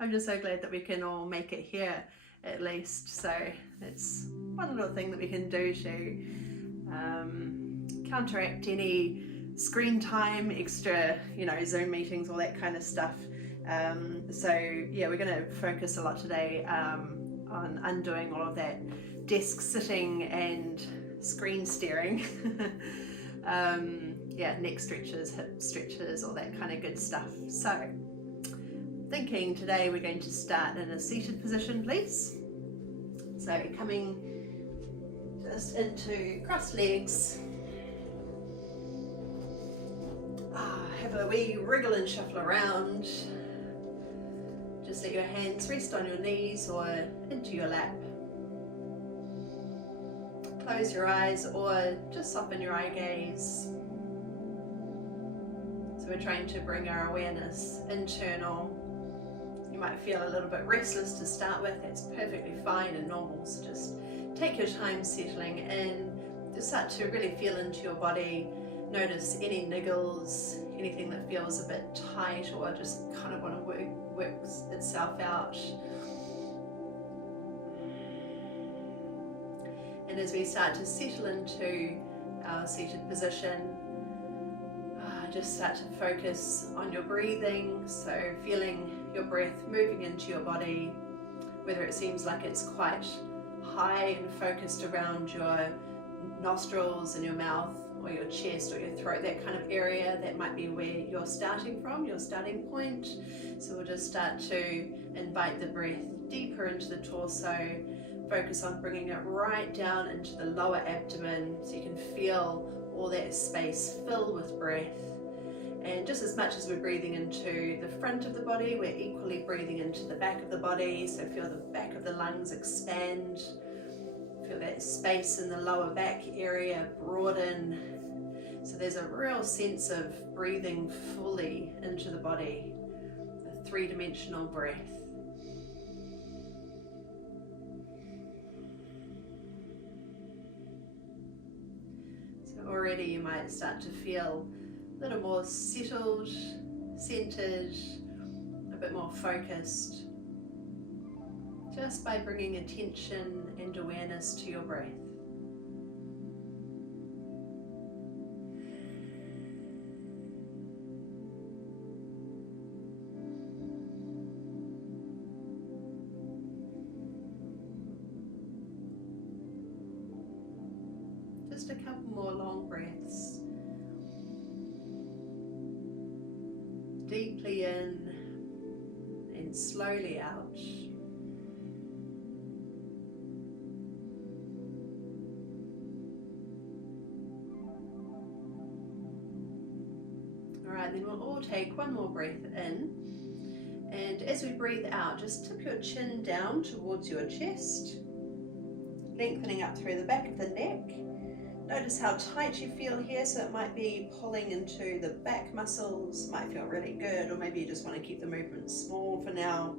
I'm just so glad that we can all make it here at least. So that's one little thing that we can do to counteract any screen time, extra, Zoom meetings, all that kind of stuff. So yeah, we're going to focus a lot today on undoing all of that desk sitting and screen staring. Yeah, neck stretches, hip stretches, all that kind of good stuff. So thinking today we're going to start in a seated position, please. So coming just into crossed legs. Have a wee wriggle and shuffle around. Just let your hands rest on your knees or into your lap. Close your eyes or just soften your eye gaze. So we're trying to bring our awareness internal. You might feel a little bit restless to start with. That's perfectly fine and normal. So just take your time settling in. Just start to really feel into your body. Notice any niggles, anything that feels a bit tight or just kind of want to work itself out. And as we start to settle into our seated position, just start to focus on your breathing. So feeling your breath moving into your body, whether it seems like it's quite high and focused around your nostrils and your mouth or your chest or your throat, that kind of area, that might be where you're starting from, your starting point. So we'll just start to invite the breath deeper into the torso. Focus on bringing it right down into the lower abdomen so you can feel all that space fill with breath. And just as much as we're breathing into the front of the body, we're equally breathing into the back of the body. So feel the back of the lungs expand. Feel that space in the lower back area broaden. So there's a real sense of breathing fully into the body, a three-dimensional breath. So already you might start to feel a little more settled, centered, a bit more focused, just by bringing attention and awareness to your breath. Just a couple more long breaths. Deeply in and slowly out. Alright, then we'll all take one more breath in. And as we breathe out, just tip your chin down towards your chest, lengthening up through the back of the neck. Notice how tight you feel here, so it might be pulling into the back muscles, might feel really good, or maybe you just want to keep the movement small for now.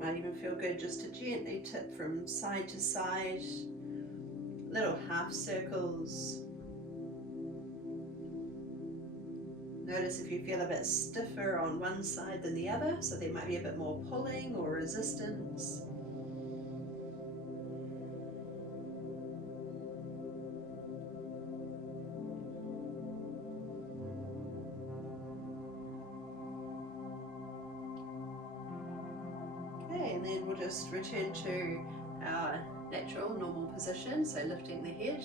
Might even feel good just to gently tip from side to side, little half circles. Notice if you feel a bit stiffer on one side than the other, so there might be a bit more pulling or resistance. And then we'll just return to our natural, normal position, so lifting the head,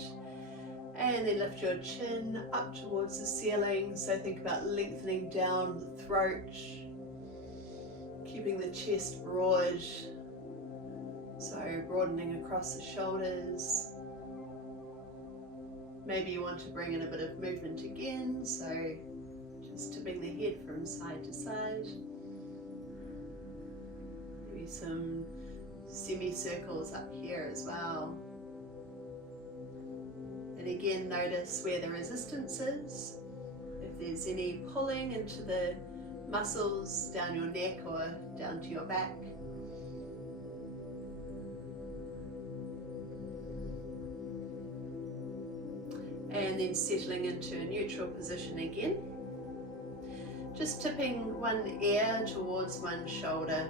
and then lift your chin up towards the ceiling, so think about lengthening down the throat, keeping the chest broad, so broadening across the shoulders. Maybe you want to bring in a bit of movement again, so just tipping the head from side to side. Maybe some semicircles up here as well. And again, notice where the resistance is. If there's any pulling into the muscles down your neck or down to your back. And then settling into a neutral position again. Just tipping one ear towards one shoulder.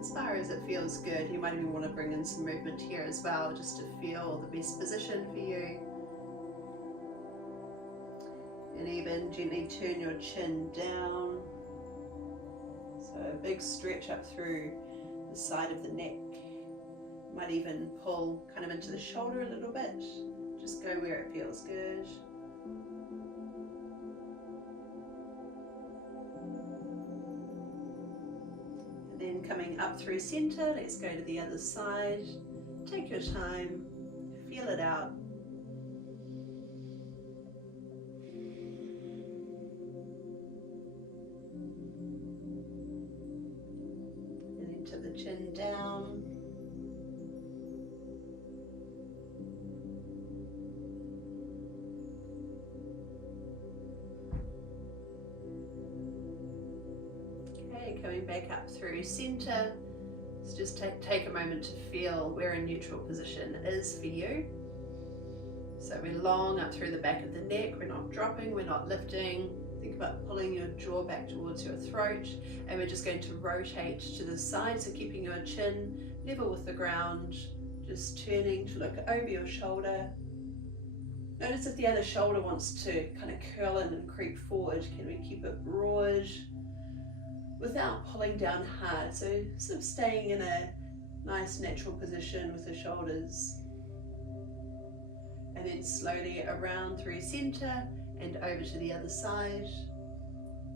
As far as it feels good, you might even want to bring in some movement here as well, just to feel the best position for you. And even gently turn your chin down. So a big stretch up through the side of the neck. You might even pull kind of into the shoulder a little bit. Just go where it feels good. And then coming up through center, let's go to the other side. Take your time, feel it out. And then tip the chin down. Coming back up through center. So just take a moment to feel where a neutral position is for you. So we're long up through the back of the neck, we're not dropping, we're not lifting. Think about pulling your jaw back towards your throat, and we're just going to rotate to the side, so keeping your chin level with the ground, just turning to look over your shoulder. Notice if the other shoulder wants to kind of curl in and creep forward, can we keep it broad without pulling down hard, so sort of staying in a nice natural position with the shoulders. And then slowly around through center and over to the other side.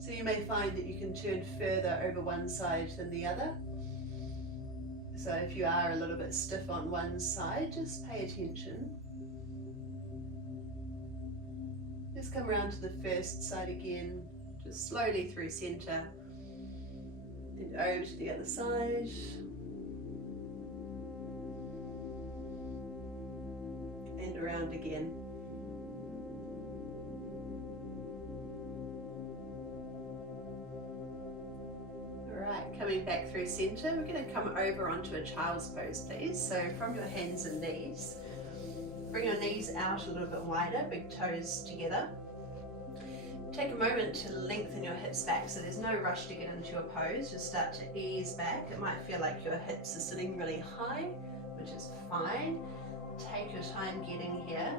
So you may find that you can turn further over one side than the other. So if you are a little bit stiff on one side, just pay attention. Just come around to the first side again, just slowly through center. And over to the other side. And around again. Alright, coming back through center, we're going to come over onto a child's pose, please. So from your hands and knees, bring your knees out a little bit wider, big toes together. Take a moment to lengthen your hips back, so there's no rush to get into your pose. Just start to ease back. It might feel like your hips are sitting really high, which is fine. Take your time getting here.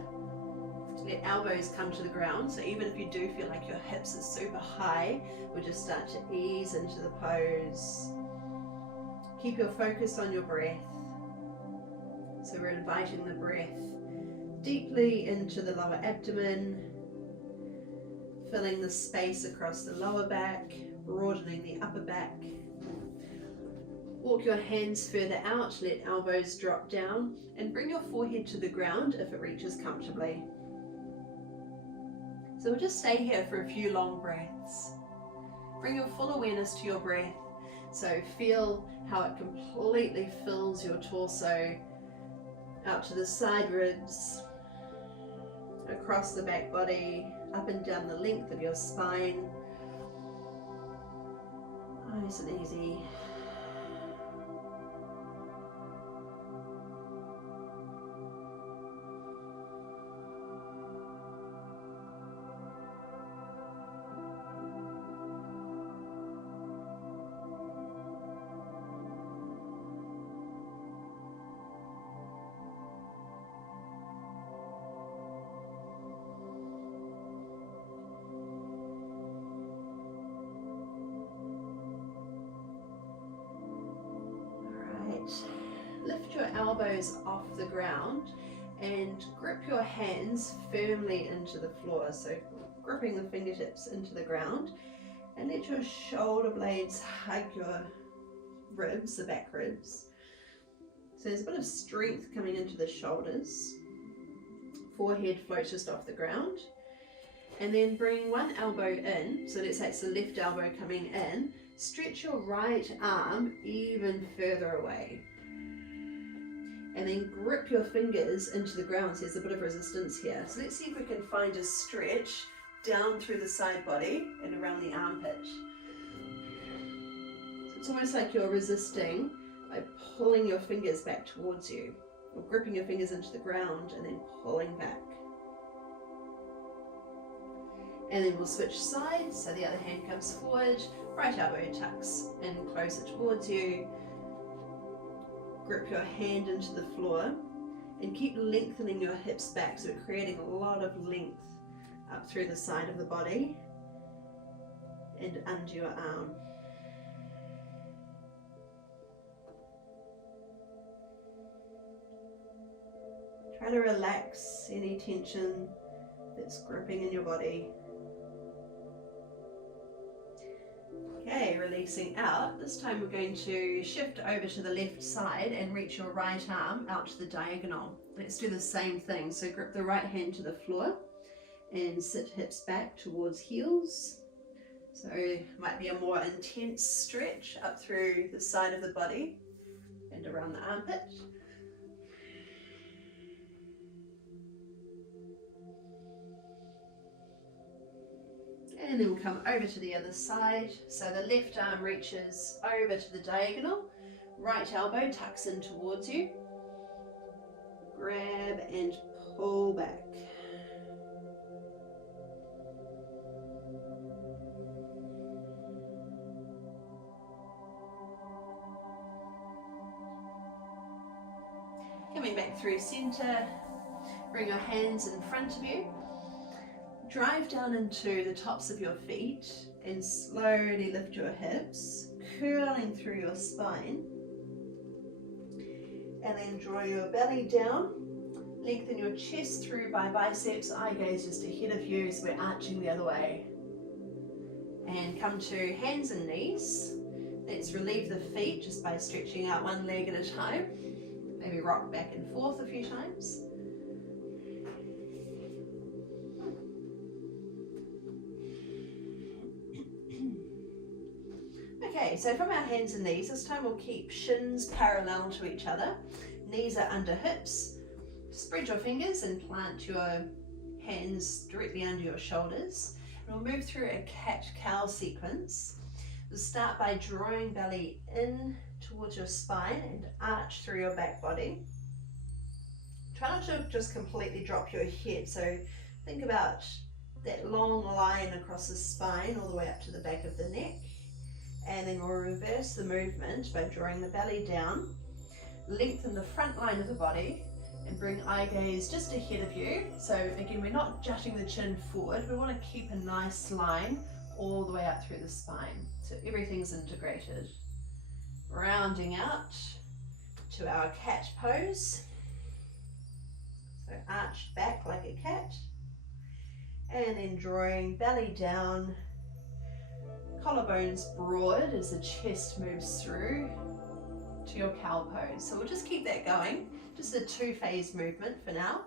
Let elbows come to the ground, so even if you do feel like your hips are super high, we'll just start to ease into the pose. Keep your focus on your breath. So we're inviting the breath deeply into the lower abdomen, filling the space across the lower back, broadening the upper back. Walk your hands further out, let elbows drop down, and bring your forehead to the ground if it reaches comfortably. So we'll just stay here for a few long breaths. Bring your full awareness to your breath. So feel how it completely fills your torso, out to the side ribs, across the back body, up and down the length of your spine. Nice and easy. Lift your elbows off the ground and grip your hands firmly into the floor. So gripping the fingertips into the ground, and let your shoulder blades hug your ribs, the back ribs. So there's a bit of strength coming into the shoulders. Forehead floats just off the ground. And then bring one elbow in, so let's say it's the left elbow coming in. Stretch your right arm even further away. And then grip your fingers into the ground, so there's a bit of resistance here. So let's see if we can find a stretch down through the side body and around the armpit. So it's almost like you're resisting by pulling your fingers back towards you, or gripping your fingers into the ground and then pulling back. And then we'll switch sides, so the other hand comes forward, right elbow tucks in closer towards you. Grip your hand into the floor and keep lengthening your hips back, so we're creating a lot of length up through the side of the body and under your arm. Try to relax any tension that's gripping in your body. Okay, releasing out. This time we're going to shift over to the left side and reach your right arm out to the diagonal. Let's do the same thing. So grip the right hand to the floor and sit hips back towards heels. So it might be a more intense stretch up through the side of the body and around the armpit. And then we'll come over to the other side. So the left arm reaches over to the diagonal, right elbow tucks in towards you. Grab and pull back. Coming back through center, bring your hands in front of you. Drive down into the tops of your feet and slowly lift your hips, curling through your spine. And then draw your belly down, lengthen your chest through by biceps, eye gaze just ahead of you as we're arching the other way. And come to hands and knees. Let's relieve the feet just by stretching out one leg at a time. Maybe rock back and forth a few times. Okay, so from our hands and knees, this time we'll keep shins parallel to each other. Knees are under hips. Spread your fingers and plant your hands directly under your shoulders. And we'll move through a cat-cow sequence. We'll start by drawing belly in towards your spine and arch through your back body. Try not to just completely drop your head, so think about that long line across the spine all the way up to the back of the neck. And then we'll reverse the movement by drawing the belly down, lengthen the front line of the body, and bring eye gaze just ahead of you. So again, we're not jutting the chin forward, we want to keep a nice line all the way up through the spine, so everything's integrated. Rounding out to our cat pose, so arched back like a cat, and then drawing belly down, collarbones broad as the chest moves through to your cow pose. So we'll just keep that going, just a two-phase movement for now.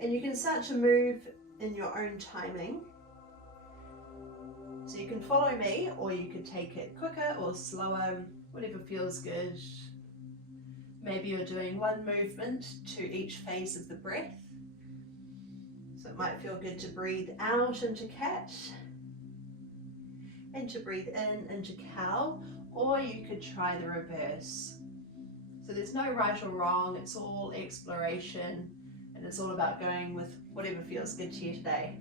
And you can start to move in your own timing. So you can follow me, or you could take it quicker or slower, whatever feels good. Maybe you're doing one movement to each phase of the breath. So it might feel good to breathe out into cat, and to breathe in into cow, or you could try the reverse. So there's no right or wrong, it's all exploration, and it's all about going with whatever feels good to you today.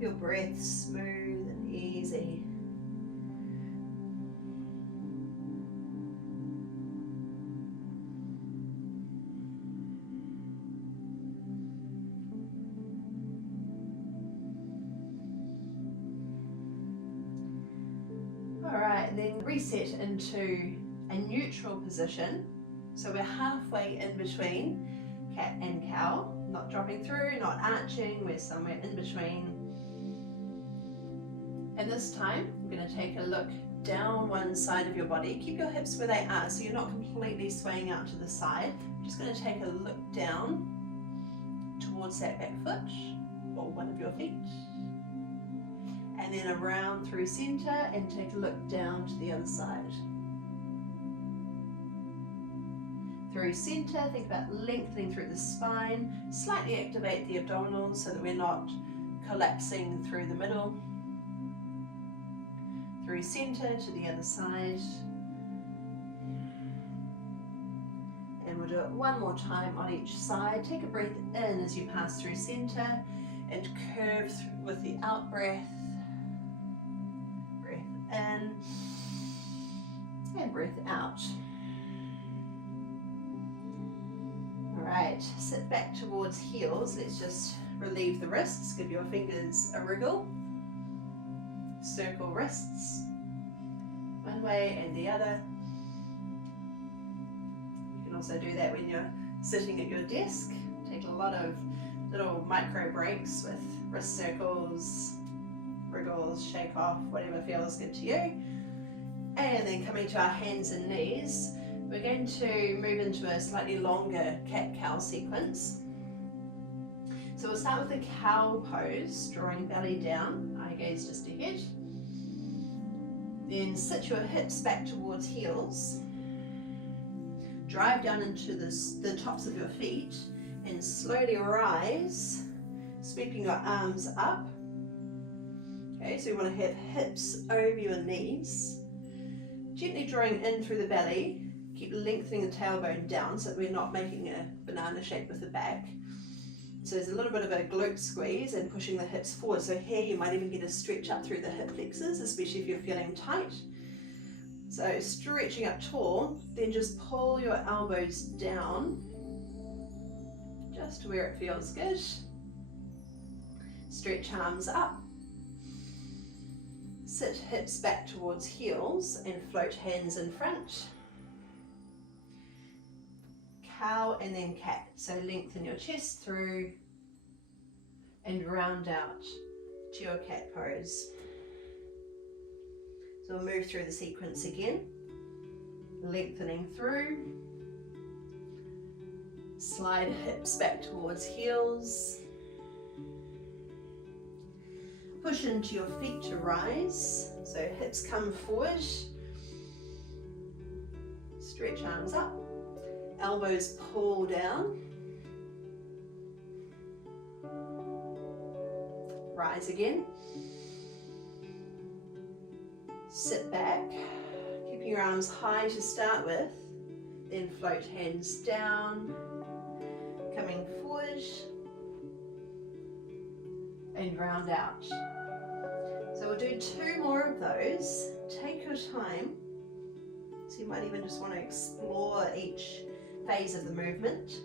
Your breath smooth and easy. Alright, and then reset into a neutral position. So we're halfway in between cat and cow, not dropping through, not arching, we're somewhere in between. And this time, we're going to take a look down one side of your body. Keep your hips where they are, so you're not completely swaying out to the side. We're just going to take a look down towards that back foot, or one of your feet. And then around through center, and take a look down to the other side. through center, think about lengthening through the spine, slightly activate the abdominals so that we're not collapsing through the middle. Through center to the other side. And we'll do it one more time on each side. Take a breath in as you pass through center and curve through with the out breath. Breath in and breath out. Alright, sit back towards heels. Let's just relieve the wrists. Give your fingers a wriggle. Circle wrists one way and the other. You can also do that when you're sitting at your desk. Take a lot of little micro breaks with wrist circles, wriggles, shake off, whatever feels good to you. And then coming to our hands and knees, we're going to move into a slightly longer cat-cow sequence. So we'll start with the cow pose, drawing belly down, eye gaze just ahead. Then sit your hips back towards heels. Drive down into the tops of your feet and slowly rise, sweeping your arms up. Okay, so you want to have hips over your knees. Gently drawing in through the belly. Keep lengthening the tailbone down so that we're not making a banana shape with the back. So there's a little bit of a glute squeeze and pushing the hips forward. So here you might even get a stretch up through the hip flexors, especially if you're feeling tight. So stretching up tall, then just pull your elbows down, just to where it feels good. Stretch arms up. Sit hips back towards heels and float hands in front. Cow and then cat. So lengthen your chest through and round out to your cat pose. So we'll move through the sequence again. Lengthening through. Slide hips back towards heels. Push into your feet to rise. So hips come forward. Stretch arms up. Elbows pull down. Rise again. Sit back, keeping your arms high to start with, then float hands down, coming forward, and round out. So we'll do 2 more of those. Take your time. So you might even just want to explore each phase of the movement.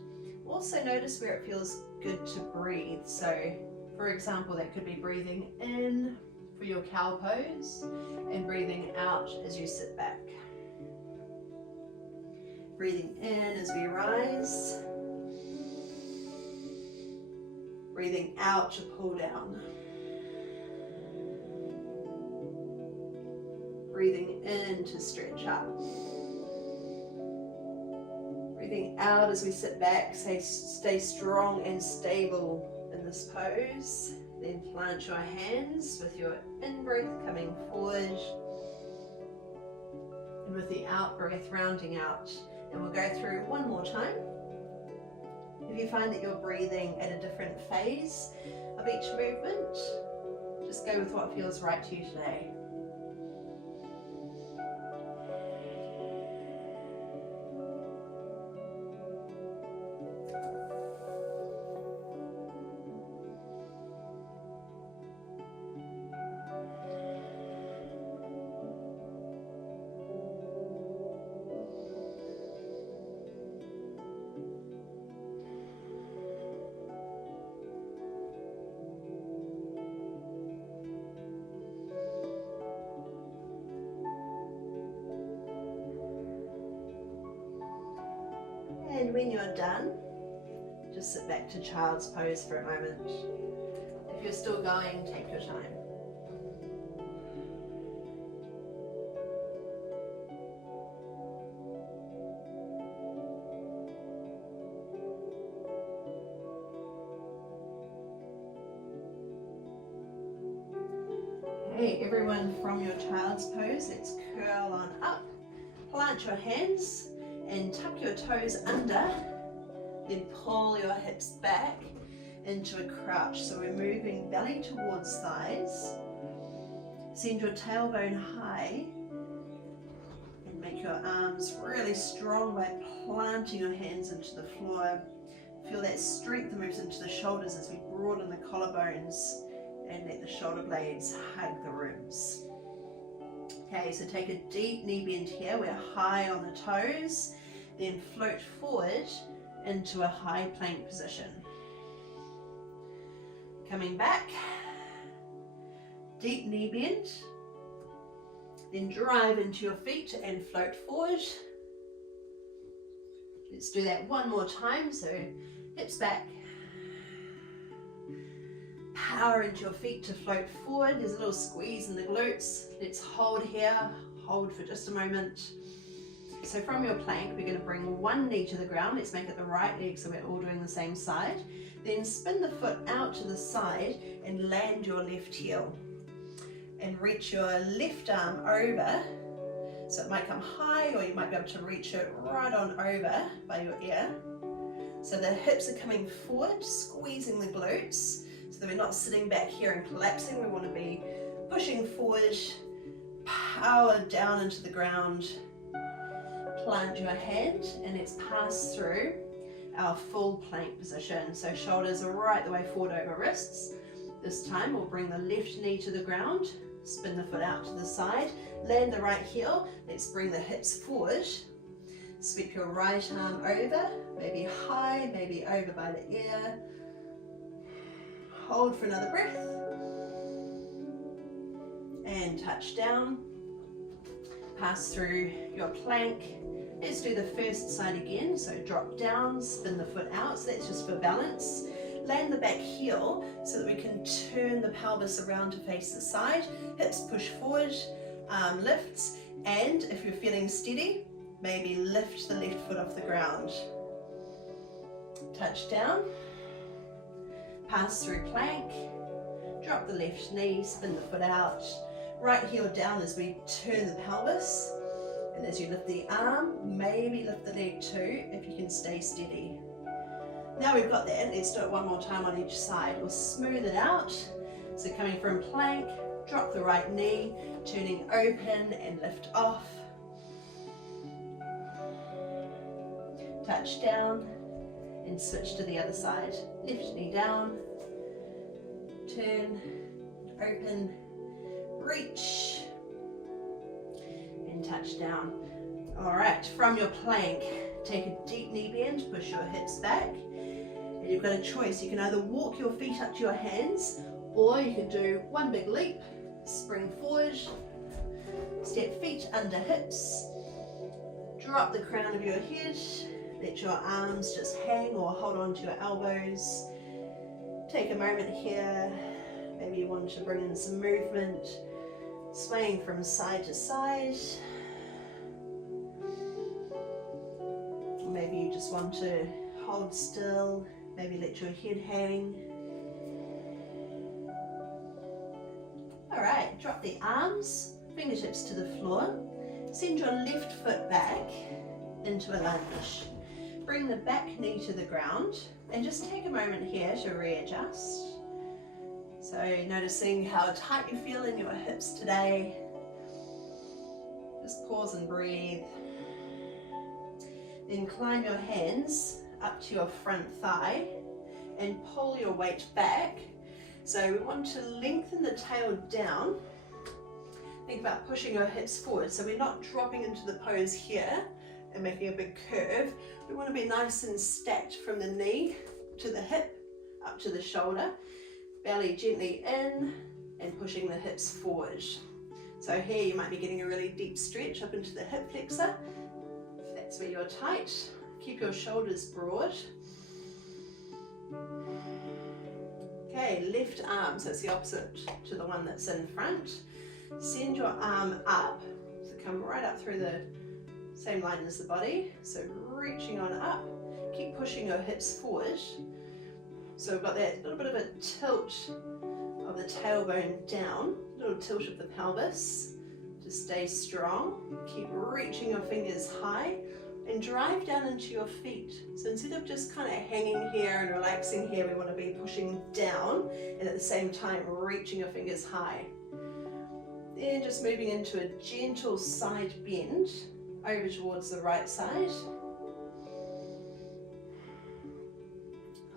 Also notice where it feels good to breathe. So for example, that could be breathing in for your cow pose and breathing out as you sit back. Breathing in as we rise. Breathing out to pull down. Breathing in to stretch up. Breathing out as we sit back, stay strong and stable in this pose. Then plant your hands with your in-breath coming forward and with the out-breath rounding out. And we'll go through one more time. If you find that you're breathing at a different phase of each movement, just go with what feels right to you today. And when you're done, just sit back to child's pose for a moment. If you're still going, take your time. Okay, everyone from your child's pose, let's curl on up. Plant your hands and tuck your toes under, then pull your hips back into a crouch. So we're moving belly towards thighs. Send your tailbone high and make your arms really strong by planting your hands into the floor. Feel that strength that moves into the shoulders as we broaden the collarbones and let the shoulder blades hug the ribs. Okay, so take a deep knee bend here. We're high on the toes, then float forward into a high plank position. Coming back, deep knee bend, then drive into your feet and float forward. Let's do that one more time, so hips back, power into your feet to float forward. There's a little squeeze in the glutes. Let's hold here, hold for just a moment. So from your plank, we're going to bring one knee to the ground. Let's make it the right leg so we're all doing the same side. Then spin the foot out to the side and land your left heel. And reach your left arm over. So it might come high, or you might be able to reach it right on over by your ear. So the hips are coming forward, squeezing the glutes, so that we're not sitting back here and collapsing. We want to be pushing forward, power down into the ground. Plant your hand and let's pass through our full plank position. So shoulders are right the way forward over wrists. This time we'll bring the left knee to the ground, spin the foot out to the side, land the right heel. Let's bring the hips forward. Sweep your right arm over, maybe high, maybe over by the ear. Hold for another breath. And touch down. Pass through your plank. Let's do the first side again. So drop down, spin the foot out. So that's just for balance. Land the back heel so that we can turn the pelvis around to face the side. Hips push forward, arm lifts, and if you're feeling steady, maybe lift the left foot off the ground. Touch down, pass through plank, drop the left knee, spin the foot out, right heel down as we turn the pelvis, and as you lift the arm, maybe lift the leg too if you can stay steady. Now we've got that, let's do it one more time on each side. We'll smooth it out. So coming from plank, drop the right knee, turning open and lift off. Touch down and switch to the other side. Left knee down, turn, open, reach, and touch down. All right, from your plank, take a deep knee bend, push your hips back. And you've got a choice. You can either walk your feet up to your hands, or you can do one big leap, spring forward, step feet under hips, drop the crown of your head, let your arms just hang or hold on to your elbows. Take a moment here, maybe you want to bring in some movement, swaying from side to side. Maybe you just want to hold still. Maybe let your head hang. All right, drop the arms, fingertips to the floor. Send your left foot back into a lunge. Bring the back knee to the ground and just take a moment here to readjust. So noticing how tight you feel in your hips today. Just pause and breathe. Then climb your hands up to your front thigh and pull your weight back. So we want to lengthen the tail down. Think about pushing your hips forward. So we're not dropping into the pose here and making a big curve. We want to be nice and stacked from the knee to the hip, up to the shoulder. Belly gently in and pushing the hips forward. So here you might be getting a really deep stretch up into the hip flexor. If that's where you're tight, keep your shoulders broad. Okay, left arm, so it's the opposite to the one that's in front. Send your arm up, so come right up through the same line as the body. So reaching on up, keep pushing your hips forward. So we've got that little bit of a tilt of the tailbone down, little tilt of the pelvis to stay strong. Keep reaching your fingers high, and drive down into your feet. So instead of just kind of hanging here and relaxing here, we want to be pushing down and at the same time reaching your fingers high. Then just moving into a gentle side bend over towards the right side.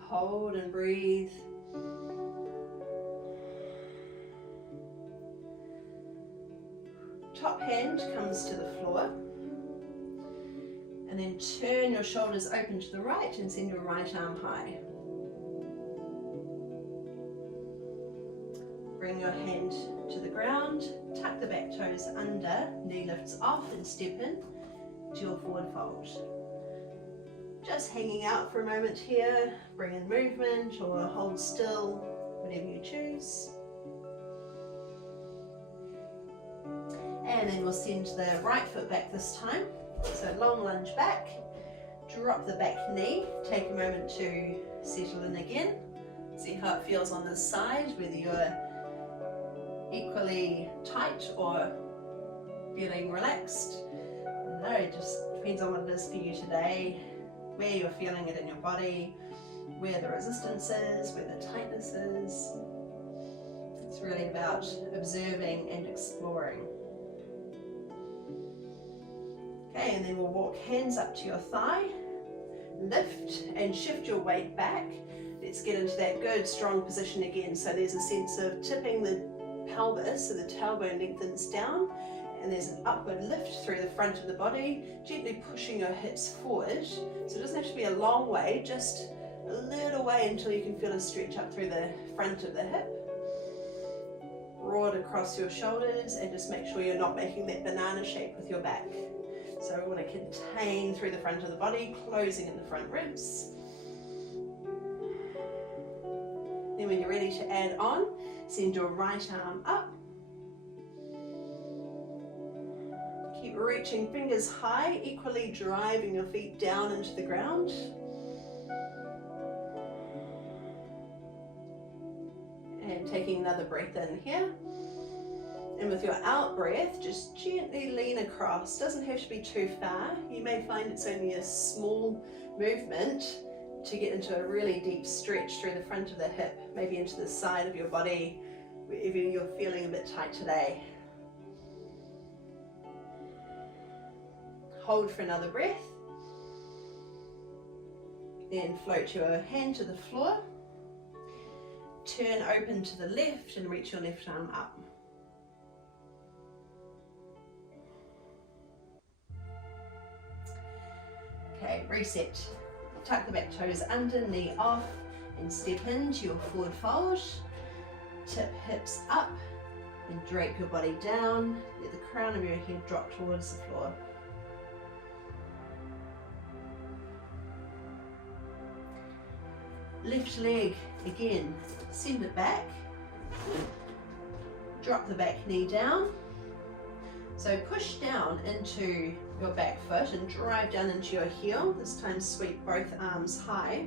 Hold and breathe. Top hand comes to the floor. And then turn your shoulders open to the right and send your right arm high. Bring your hand to the ground, tuck the back toes under, knee lifts off and step in to your forward fold. Just hanging out for a moment here, bring in movement or hold still, whatever you choose. And then we'll send the right foot back this time. So long lunge back, drop the back knee, take a moment to settle in again. See how it feels on this side, whether you're equally tight or feeling relaxed. No, it just depends on what it is for you today, where you're feeling it in your body, where the resistance is, where the tightness is. It's really about observing and exploring. Okay, and then we'll walk hands up to your thigh, lift and shift your weight back. Let's get into that good strong position again. So there's a sense of tipping the pelvis, so the tailbone lengthens down, and there's an upward lift through the front of the body, gently pushing your hips forward. So it doesn't have to be a long way, just a little way until you can feel a stretch up through the front of the hip. Broad across your shoulders, and just make sure you're not making that banana shape with your back. So we want to contain through the front of the body, closing in the front ribs. Then when you're ready to add on, send your right arm up. Keep reaching fingers high, equally driving your feet down into the ground. And taking another breath in here. And with your out breath, just gently lean across. Doesn't have to be too far. You may find it's only a small movement to get into a really deep stretch through the front of the hip, maybe into the side of your body, wherever you're feeling a bit tight today. Hold for another breath. Then float your hand to the floor. Turn open to the left and reach your left arm up. Okay, reset. Tuck the back toes under, knee off, and step into your forward fold. Tip hips up and drape your body down. Let the crown of your head drop towards the floor. Left leg again, send it back. Drop the back knee down. So push down into your back foot and drive down into your heel. This time sweep both arms high.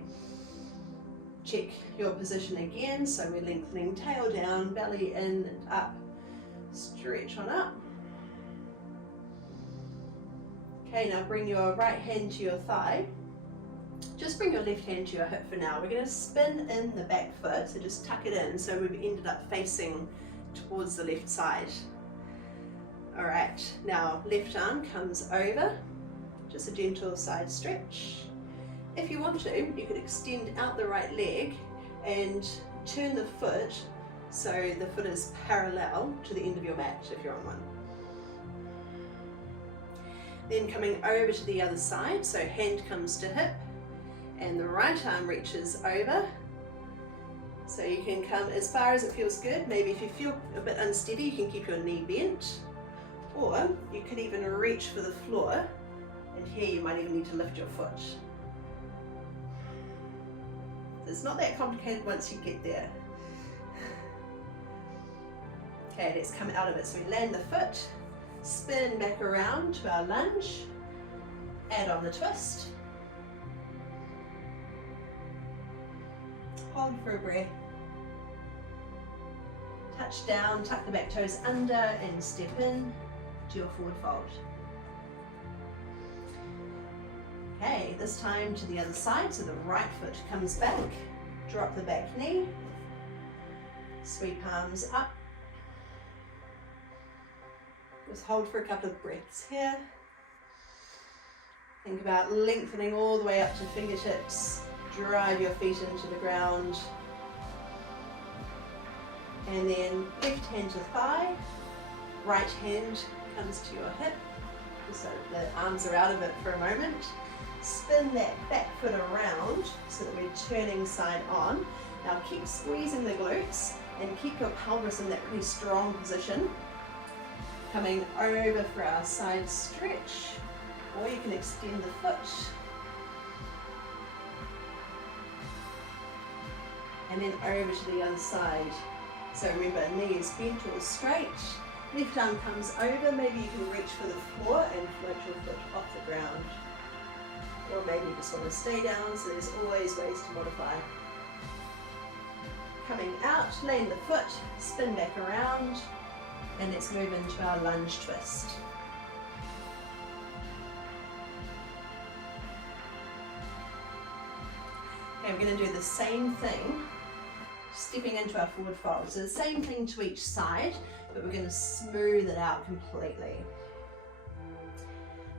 Check your position again. So we're lengthening tail down, belly in and up. Stretch on up. Okay, now bring your right hand to your thigh. Just bring your left hand to your hip for now. We're going to spin in the back foot, so just tuck it in. So we've ended up facing towards the left side. All right, now left arm comes over, just a gentle side stretch. If you want to, you could extend out the right leg and turn the foot so the foot is parallel to the end of your mat if you're on one. Then coming over to the other side, so hand comes to hip and the right arm reaches over. So you can come as far as it feels good. Maybe if you feel a bit unsteady, you can keep your knee bent. Or you could even reach for the floor, and here you might even need to lift your foot. It's not that complicated once you get there. Okay, let's come out of it. So we land the foot, spin back around to our lunge, add on the twist. Hold for a breath. Touch down, tuck the back toes under and step in to your forward fold. Okay, this time to the other side, so the right foot comes back, drop the back knee, sweep palms up. Just hold for a couple of breaths here. Think about lengthening all the way up to fingertips, drive your feet into the ground. And then left hand to thigh, right hand comes to your hip, so the arms are out of it for a moment. Spin that back foot around so that we're turning side on. Now keep squeezing the glutes and keep your pelvis in that really strong position. Coming over for our side stretch, or you can extend the foot. And then over to the other side. So remember, knee is bent or straight. Left arm comes over, maybe you can reach for the floor and float your foot off the ground. Or maybe you just want to stay down, so there's always ways to modify. Coming out, land the foot, spin back around, and let's move into our lunge twist. Okay, we're going to do the same thing, stepping into our forward fold. So the same thing to each side, but we're going to smooth it out completely.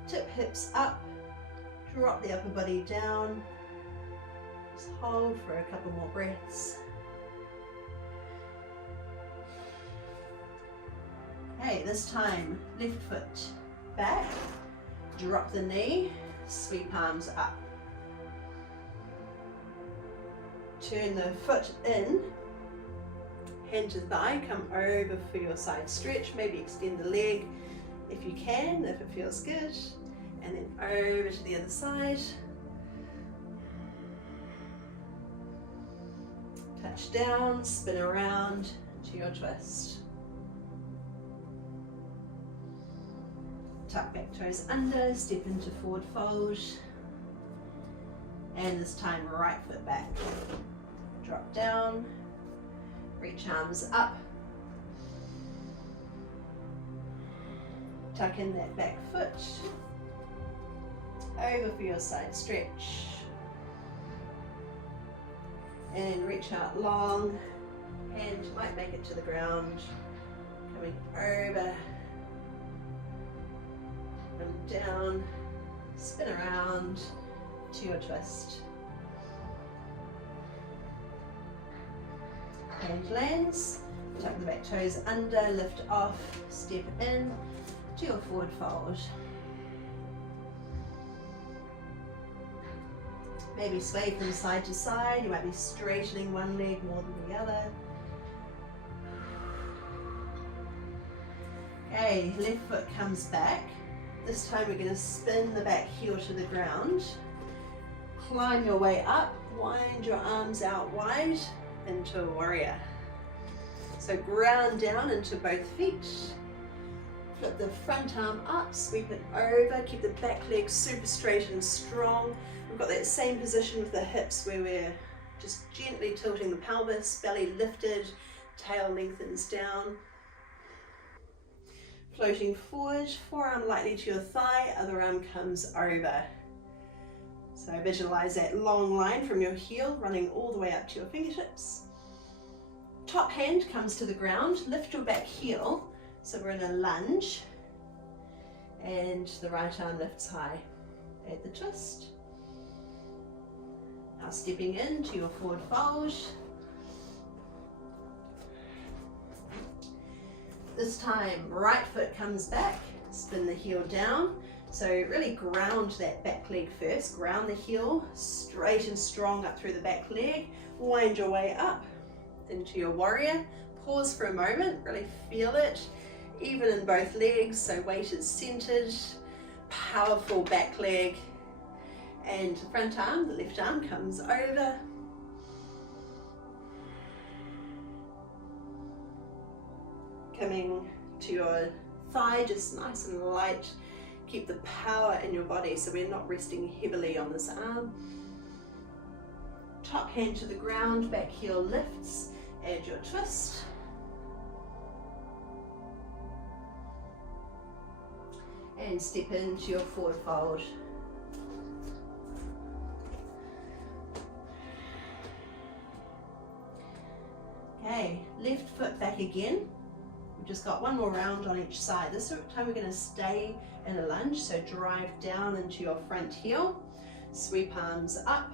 Tip hips up, drop the upper body down, just hold for a couple more breaths. Okay, this time, left foot back, drop the knee, sweep palms up. Turn the foot in, hand to thigh, come over for your side stretch, maybe extend the leg if you can, if it feels good, and then over to the other side. Touch down, spin around to your twist. Tuck back toes under, step into forward fold, and this time right foot back. Drop down, reach arms up, tuck in that back foot, over for your side stretch, and reach out long, and might make it to the ground, coming over, and down, spin around to your twist. Hand lands, tuck the back toes under, lift off, step in to your forward fold. Maybe sway from side to side, you might be straightening one leg more than the other. Okay, left foot comes back. This time we're going to spin the back heel to the ground. Climb your way up, wind your arms out wide into a warrior. So ground down into both feet. Flip the front arm up, sweep it over, keep the back leg super straight and strong. We've got that same position with the hips where we're just gently tilting the pelvis, belly lifted, tail lengthens down. Floating forward, forearm lightly to your thigh, other arm comes over. So visualize that long line from your heel running all the way up to your fingertips. Top hand comes to the ground, lift your back heel, so we're in a lunge, and the right arm lifts high. Add the twist. Now stepping into your forward fold. This time, right foot comes back, spin the heel down. So really ground that back leg first, ground the heel straight and strong up through the back leg, wind your way up into your warrior. Pause for a moment, really feel it, even in both legs, so weight is centered, powerful back leg, and the front arm, the left arm comes over. Coming to your thigh, just nice and light. Keep the power in your body so we're not resting heavily on this arm. Top hand to the ground, back heel lifts, add your twist. And step into your forward fold. again. We've just got one more round on each side. This time we're going to stay in a lunge, so drive down into your front heel, sweep arms up,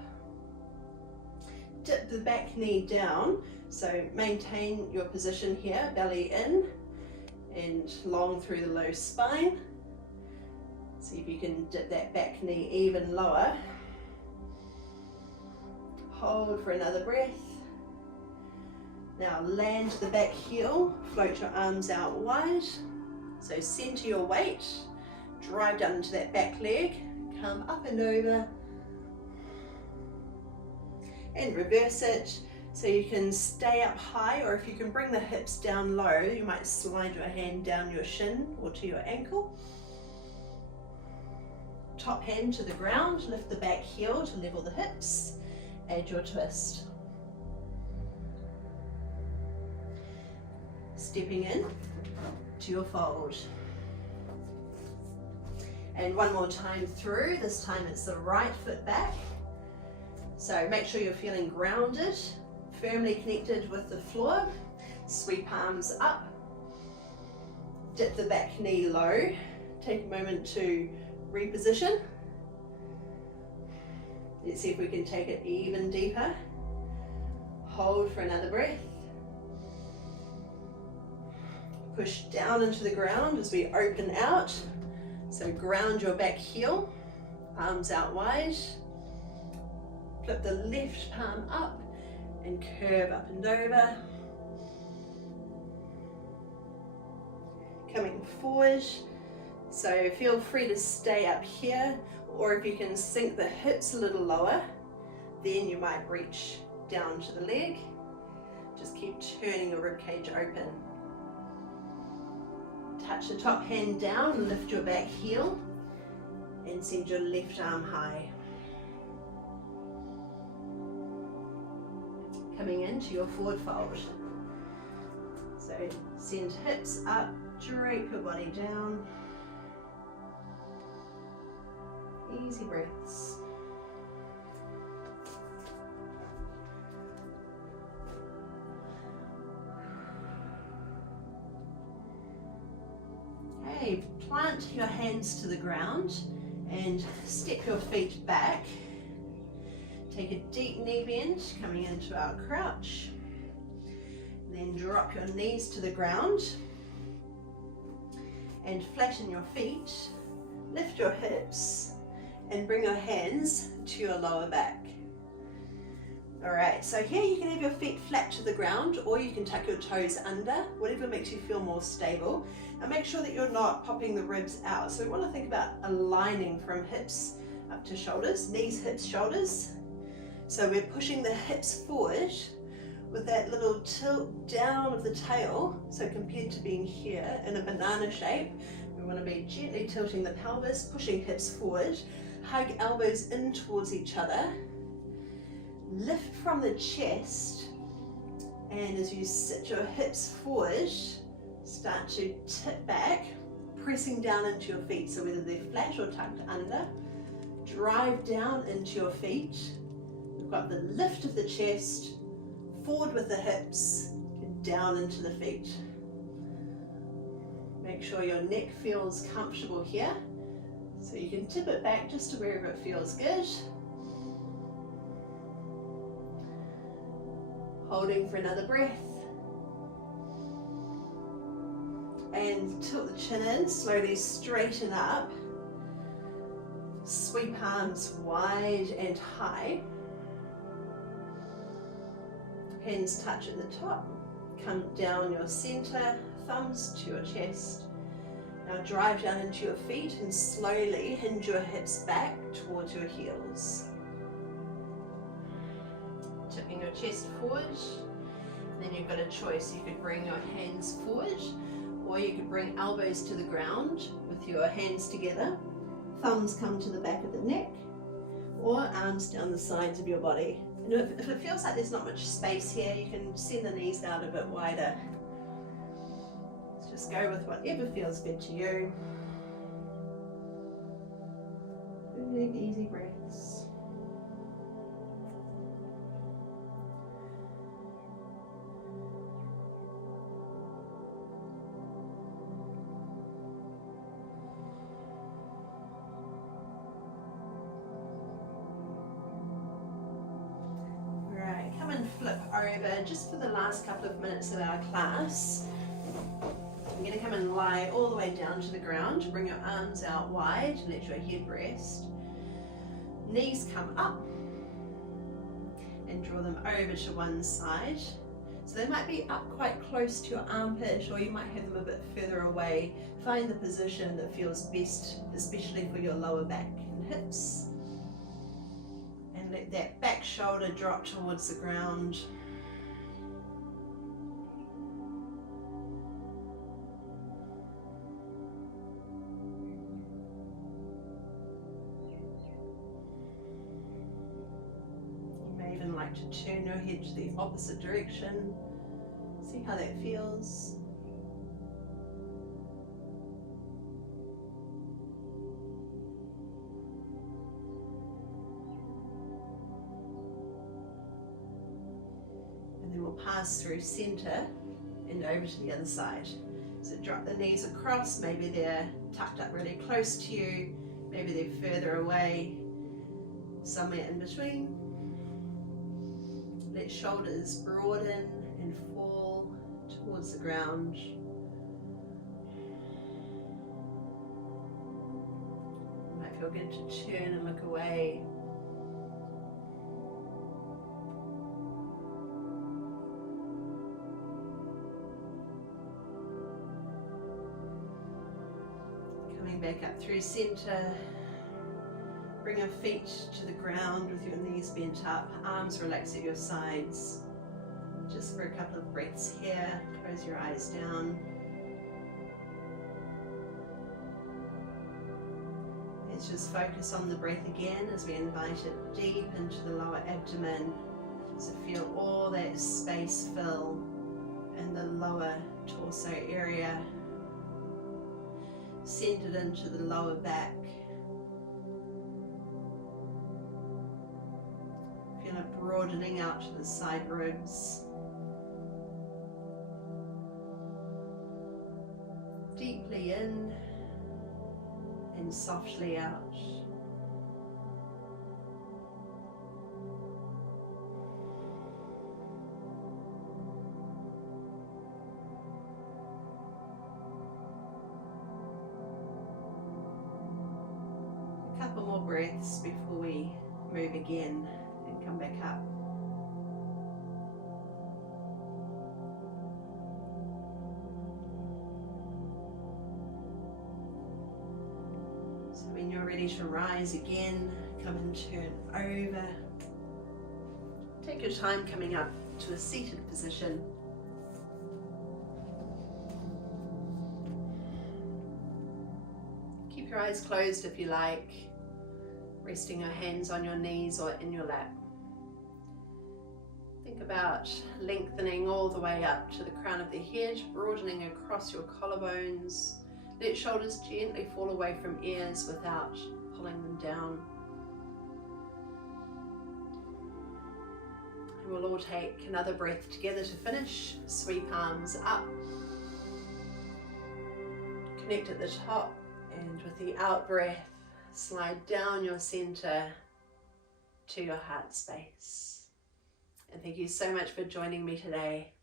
dip the back knee down, so maintain your position here, belly in and long through the low spine. See if you can dip that back knee even lower. Hold for another breath. Now land the back heel, float your arms out wide. So center your weight, drive down into that back leg, come up and over, and reverse it. So you can stay up high, or if you can bring the hips down low, you might slide your hand down your shin or to your ankle. Top hand to the ground, lift the back heel to level the hips, add your twist. Stepping in to your fold. And one more time through, this time it's the right foot back. So make sure you're feeling grounded, firmly connected with the floor. Sweep arms up, dip the back knee low, take a moment to reposition. Let's see if we can take it even deeper. Hold for another breath. Push down into the ground as we open out. So ground your back heel, arms out wide. Flip the left palm up and curve up and over. Coming forward. So feel free to stay up here, or if you can sink the hips a little lower, then you might reach down to the leg. Just keep turning your ribcage open. Touch the top hand down, lift your back heel, and send your left arm high. Coming into your forward fold. So send hips up, drape your body down. Easy breaths. Okay, plant your hands to the ground and step your feet back. Take a deep knee bend, coming into our crouch. Then drop your knees to the ground and flatten your feet. Lift your hips and bring your hands to your lower back. Alright, so here you can have your feet flat to the ground, or you can tuck your toes under, whatever makes you feel more stable. And make sure that you're not popping the ribs out. So we want to think about aligning from hips up to shoulders, knees, hips, shoulders. So we're pushing the hips forward with that little tilt down of the tail. So compared to being here in a banana shape, we want to be gently tilting the pelvis, pushing hips forward, hug elbows in towards each other, lift from the chest, and as you sit your hips forward, start to tip back, pressing down into your feet. So whether they're flat or tucked under, drive down into your feet. We've got the lift of the chest, forward with the hips, and down into the feet. Make sure your neck feels comfortable here. So you can tip it back just to wherever it feels good. Holding for another breath. And tilt the chin in, slowly straighten up. Sweep arms wide and high. Hands touch at the top. Come down your center, thumbs to your chest. Now drive down into your feet and slowly hinge your hips back towards your heels. Tipping your chest forward. Then you've got a choice. You could bring your hands forward, or you could bring elbows to the ground with your hands together. Thumbs come to the back of the neck, or arms down the sides of your body. And if it feels like there's not much space here, you can send the knees out a bit wider. Just go with whatever feels good to you. Big, easy breaths. over just for the last couple of minutes of our class. I'm going to come and lie all the way down to the ground. Bring your arms out wide, let your head rest. Knees come up and draw them over to one side. So they might be up quite close to your armpit, or you might have them a bit further away. Find the position that feels best, especially for your lower back and hips. And let that back shoulder drop towards the ground. Like to turn your head to the opposite direction. See how that feels. And then we'll pass through center and over to the other side. So drop the knees across, maybe they're tucked up really close to you, maybe they're further away, somewhere in between. Let shoulders broaden and fall towards the ground. You might feel good to turn and look away. Coming back up through center. Bring your feet to the ground with your knees bent up, arms relaxed at your sides. Just for a couple of breaths here, close your eyes down. Let's just focus on the breath again as we invite it deep into the lower abdomen. So feel all that space fill in the lower torso area, centered into the lower back. Broadening out to the side ribs. Deeply in and softly out. A couple more breaths before we move again. Come back up. So when you're ready to rise again, come and turn over. Take your time coming up to a seated position. Keep your eyes closed if you like, resting your hands on your knees or in your lap. Think about lengthening all the way up to the crown of the head, broadening across your collarbones. Let shoulders gently fall away from ears without pulling them down. And we'll all take another breath together to finish. Sweep arms up. Connect at the top, and with the out breath, slide down your center to your heart space. And thank you so much for joining me today.